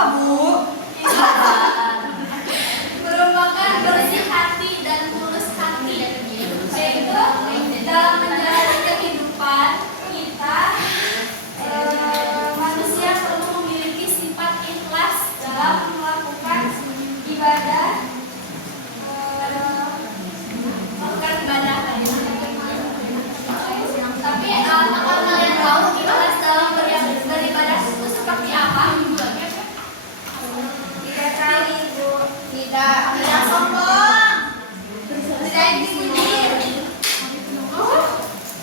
apa, Bu? Merupakan bersih hati dan mulus hati, yaitu dalam menjalani kehidupan kita manusia perlu memiliki sifat ikhlas dalam melakukan ibadah. Tapi apakah kalian tahu ikhlas dalam beribadah itu seperti apa? Tidak tahu, Ibu. Tidak sombong. Tidak dipuji.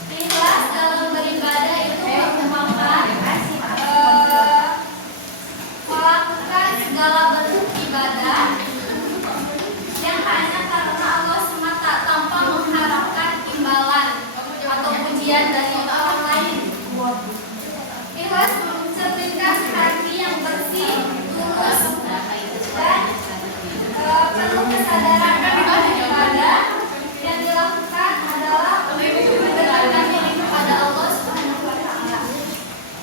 Ikhlas dalam beribadah itu merupakan melakukan segala bentuk ibadah yang hanya karena Allah semata tanpa mengharapkan imbalan atau pujian dari orang lain. Ikhlas mencerminkan hati yang bersih, tulus, dan penuh kesadaran bahwa ibadah yang dilakukan adalah mendekatkan diri kepada Allah Subhanahu wa Ta'ala.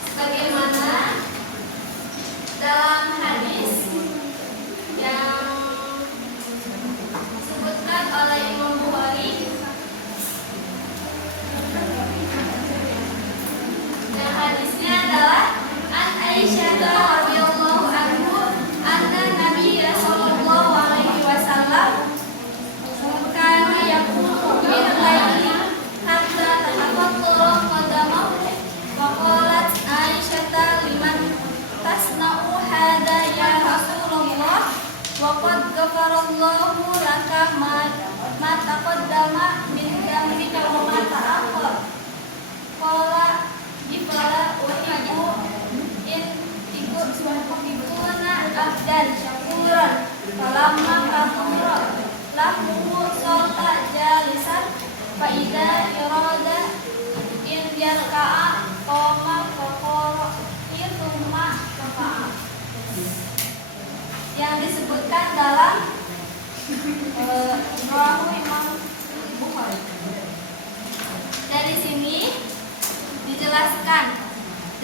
Sebagaimana dalam hadis yang disebutkan oleh Imam Bukhari, yang hadisnya adalah An Aisyah radhiyallahu anhu anna Nabiya sallallahu alaihi wasallam kana yaqulu bil laili hatta tafakkara qadamahu wa qalat Aisyah liman tasna'u hada ya Rasulullah wa qad ghafarallahu laka ma taqaddama min dhanbika wa ma ta'akhkhar. Qala ifala uhibbu in ibuna abdan syakuran falamma kahura lahu salta jalisan faida irada in yarka'a qoma fakora irtumma kafa'a. Yang disebutkan dalam Rahu Imam Bukhari. Dari sini dijelaskan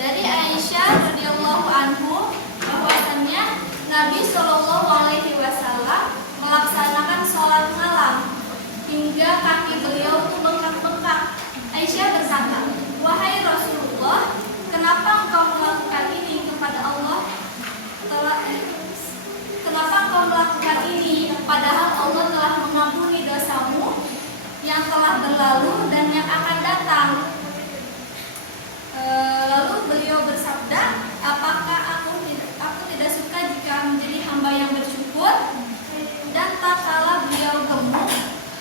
dari Aisyah radhiyallahu anhu bahwasannya Nabi Shallallahu alaihi wasallam melaksanakan sholat malam hingga kaki beliau itu bengkak-bengkak. Aisyah berkata, "Wahai Rasulullah, kenapa engkau melakukan ini kepada Allah? Kenapa engkau melakukan ini padahal Allah telah mengampuni dosamu yang telah berlalu dan yang akan datang?" Lalu beliau bersabda, "Apakah aku tidak suka jika menjadi hamba yang bersyukur?" Dan tak kala beliau gemuk,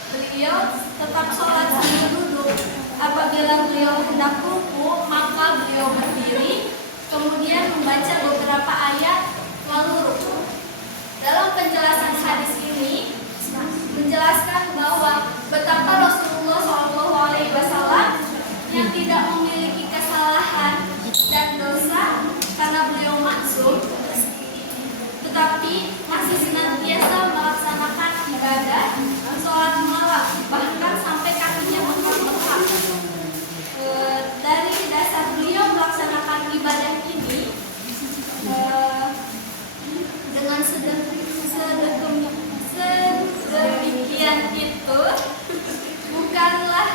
beliau tetap sholat sambil duduk. Apabila beliau hendak ruku, maka beliau berdiri, kemudian membaca beberapa ayat, lalu ruku. Dalam penjelasan hadis ini menjelaskan bahwa betapa Rasulullah SAW yang tidak memiliki kesalahan dan dosa karena beliau maksum, tetapi masih senantiasa melaksanakan ibadah sholat malam, bahkan sampai kakinya bengkak-bengkak. Dari dasar beliau melaksanakan ibadah ini dengan sedemikian itu bukanlah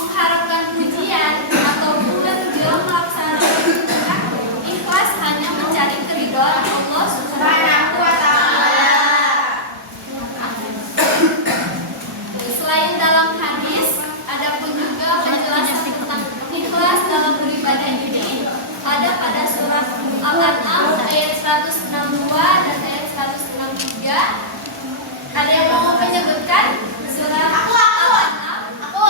mengharapkan pujian ataupun beliau melaksanakan ikhlas hanya mencari keridhaan Allah Subhanahu wa Ta'ala. Selain dalam hadis, ada pun juga penjelasan tentang ikhlas dalam beribadah ini ada pada surat Al-An'am ayat 162 dan ayat 163. Ada yang mau menyebutkan surat Al-An'am? Aku.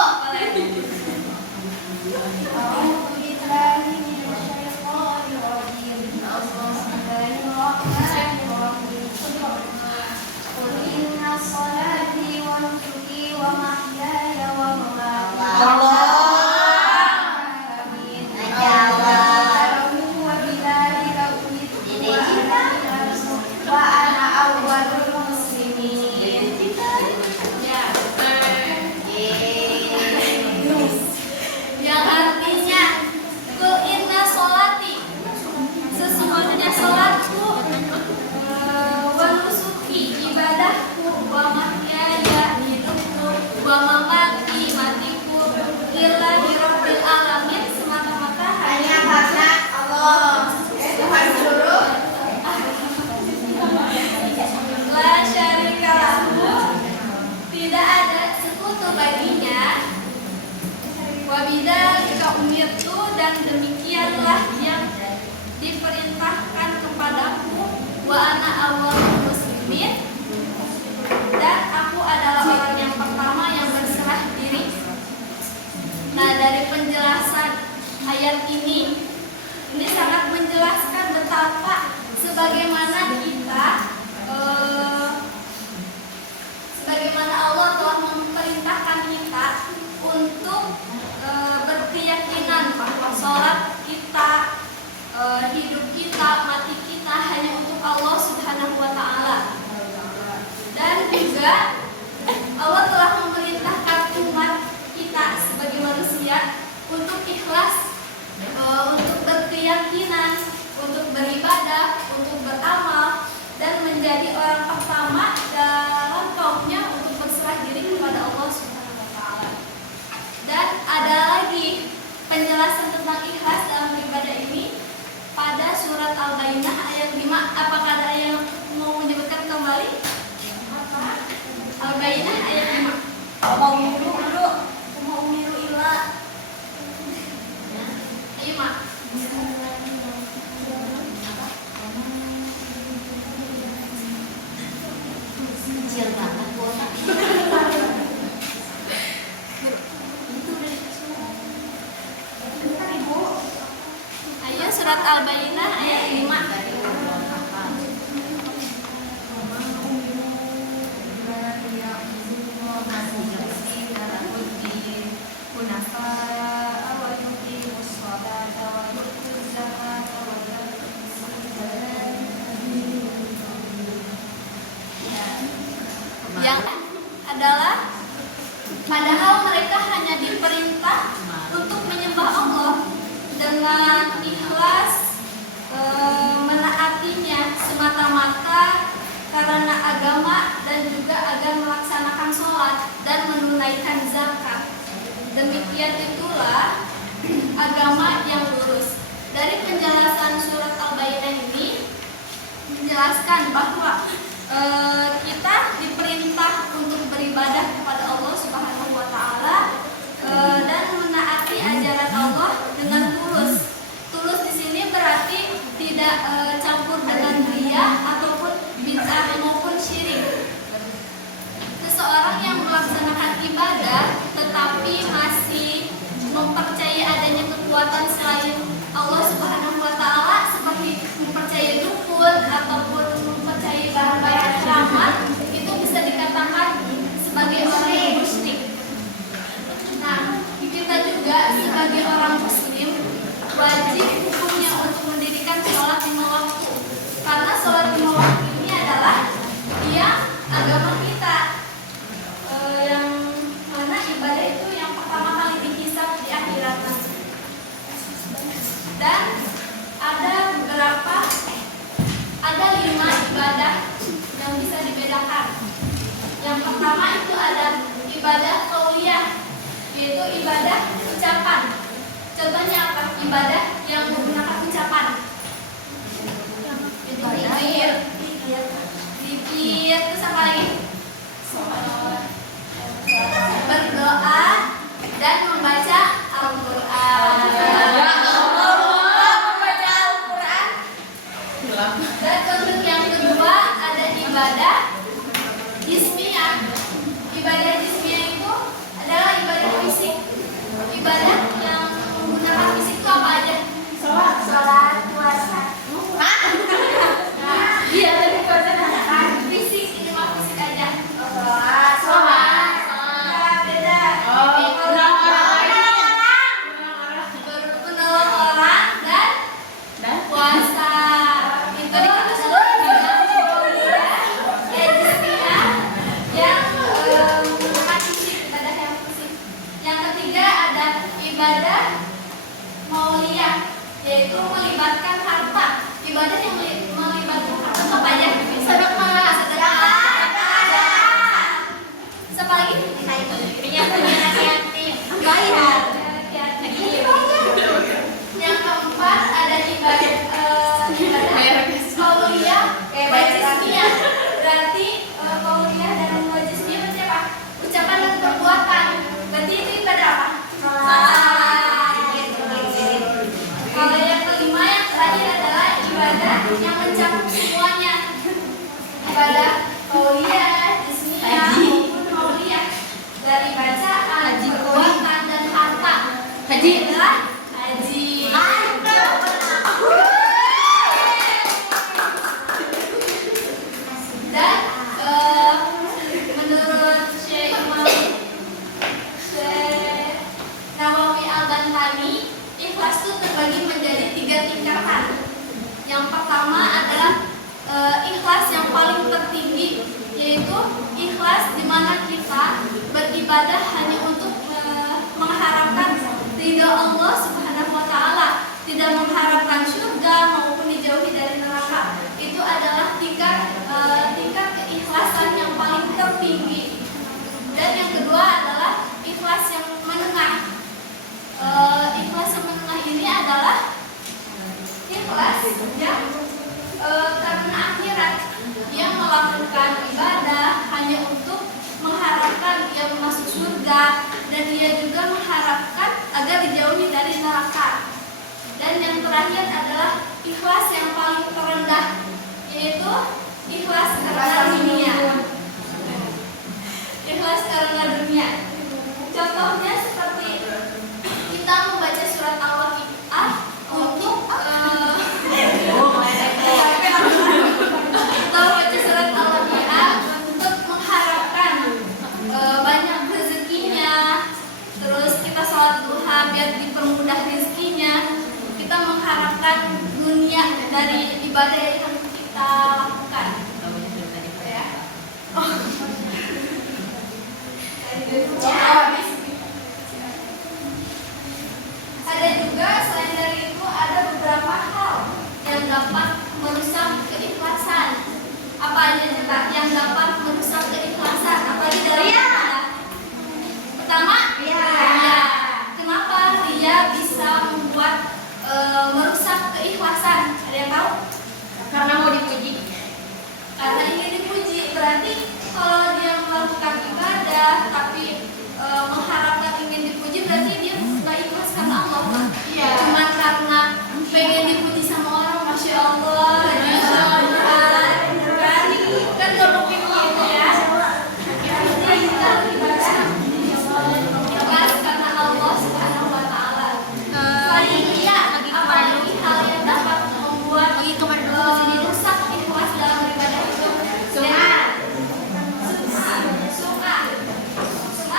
muslimin dan aku adalah orang yang pertama yang berserah diri. Nah, dari penjelasan ayat ini sangat menjelaskan betapa sebagaimana Allah telah memerintahkan kita untuk berkeyakinan bahwa sholat kita, hidup kita, mati kita hanya untuk Allah Subhanahu wa Ta'ala. Dan juga Allah telah memerintahkan umat kita sebagai manusia untuk ikhlas, untuk berkeyakinan, untuk beribadah, untuk beramal, dan menjadi orang pertama dalam kaumnya untuk berserah diri kepada Allah Subhanahu wa Ta'ala. Dan ada lagi penjelasan tentang ikhlas dalam ibadah ini pada surat Al-Baqarah ayat 5. Apakah ada yang mau menyebutkan kembali? Al-Baqarah ayat 5. Mau miru ila. Ayo, Mak. Kecil banget kuota. Ayo surat Al-Baqarah ayat 5. Yang adalah padahal mereka hanya diperintah untuk menyembah Allah dengan ikhlas, menaatinya semata-mata karena agama dan juga agar melaksanakan sholat dan menunaikan zakat. Demikian itulah agama yang lurus. Dari penjelasan surat Al-Baqarah ini menjelaskan bahwa kita diperintah untuk beribadah kepada Allah Subhanahu wa Ta'ala dan menaati ajaran Allah dengan tulus. Tulus di sini berarti tidak campur dengan riya ataupun bid'ah maupun syirik. Seseorang yang melaksanakan ibadah tetapi masih mempercayai adanya kekuatan selain Allah Subhanahu wa Ta'ala, seperti mempercayai dukun ataupun mempercayai barang-barang keramat, itu bisa dikatakan sebagai orang yang musyrik. Nah, kita juga sebagai orang muslim wajib hukumnya untuk mendirikan sholat 5 waktu, karena sholat 5 waktu ini adalah agama kita, yang mana ibadah itu yang pertama kali dihisab di akhirat nanti. Dan ada 5 ibadah yang bisa dibedakan. Yang pertama itu ada ibadah qauliyah, yaitu ibadah ucapan. Contohnya apa? Ibadah yang menggunakan ucapan. Itu zikir, terus apa lagi? Berdoa dan membaca Al-Quran. Dan bentuk yang kedua ada ibadah jismiyah. Ibadah jismiyah itu adalah ibadah fisik. Ibadah yang menggunakan fisik itu apa aja? Sholat, puasa. Iya, tadi puasa fisik, ini mah fisik aja. Sholat. Beda. Menolong orang dan puasa. Ibadah mauliyah, yaitu melibatkan harta. Ibadah yang melibatkan harta apa aja? Sedekah. Siapa lagi? Yatim. Yang keempat ada ibadah mauliyah, wajismiyah. Berarti mauliyah dan wajismiyah berarti apa? Ucapan dan perbuatan. Berarti itu ibadah apa? Kalau yang kelima yang terakhir adalah ibadah yang mencakup semuanya. Ibadah tinggi. Dan yang kedua adalah ikhlas yang menengah. Ikhlas yang menengah ini adalah ikhlas yang karena akhirat, yang melakukan ibadah hanya untuk mengharapkan dia masuk surga, dan dia juga mengharapkan agar dijauhi dari neraka. Dan yang terakhir adalah ikhlas yang paling terendah, yaitu ikhlas karena dunia. Ikhlas karena dunia. Contohnya seperti kita membaca surat Al-Waqiah untuk banyak rezekinya. Terus kita sholat duha biar dipermudah rezekinya. Kita mengharapkan dunia dari ibadah yang kita lakukan. Ya. Ada juga selain dari itu ada beberapa hal yang dapat merusak keikhlasan. Apa aja coba yang dapat merusak keikhlasan? Apalagi dalam ibadah. Pertama, ria. Kenapa ria bisa membuat merusak keikhlasan? Ada yang tahu? Karena mau dipuji. Karena ingin dipuji. Berarti kalau dia melakukan ibadah tapi mengharapkan ingin dipuji, berarti dia nggak ikhlas karena Allah. Iya. Cuma karena pengen dipuji sama orang, masya Allah, kan gak mungkin gitu ya. Jadi kita ibadah ikhlas karena Allah Subhanahu Wa Taala. Selain dia, apalagi hal yang dapat membuat rusak ikhlas dalam beribadah itu? Sum'ah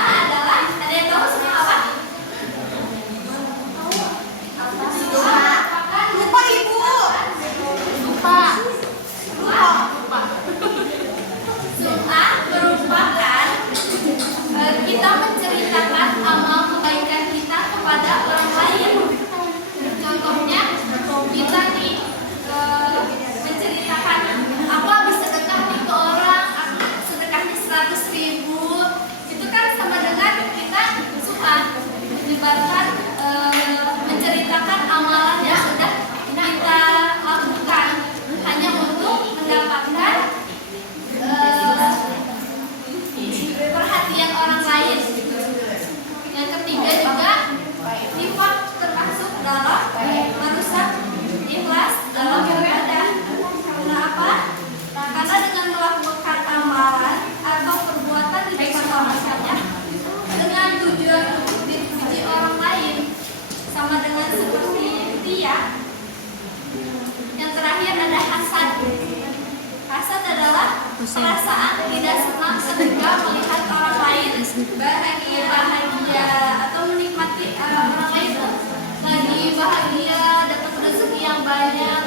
adalah, ada yang tahu sum'ah apa? Lupa ibu. Lupa. Sum'ah merupakan kita menceritakan amal kebaikan kita kepada orang lain. Contohnya kita nih menceritakan aku habis sedekah nih ke orang, aku sedekahnya 100.000. Itu kan sama dengan kita sum'ah, menyebarkan menceritakan amalan yang sudah kita lakukan hanya untuk mendapatkan perhatian orang lain. Yang ketiga juga nifaq termasuk dalam merusak ikhlas dalam beribadah. Karena apa? Karena dengan melakukan amalan atau perbuatan di depan orang saja dengan tujuan untuk dipuji orang lain, sama dengan seperti dia. Yang terakhir ada hasad. Hasad adalah perasaan tidak senang ketika melihat orang lain bahagia atau menikmati orang lain lagi bahagia, dapat rezeki yang banyak,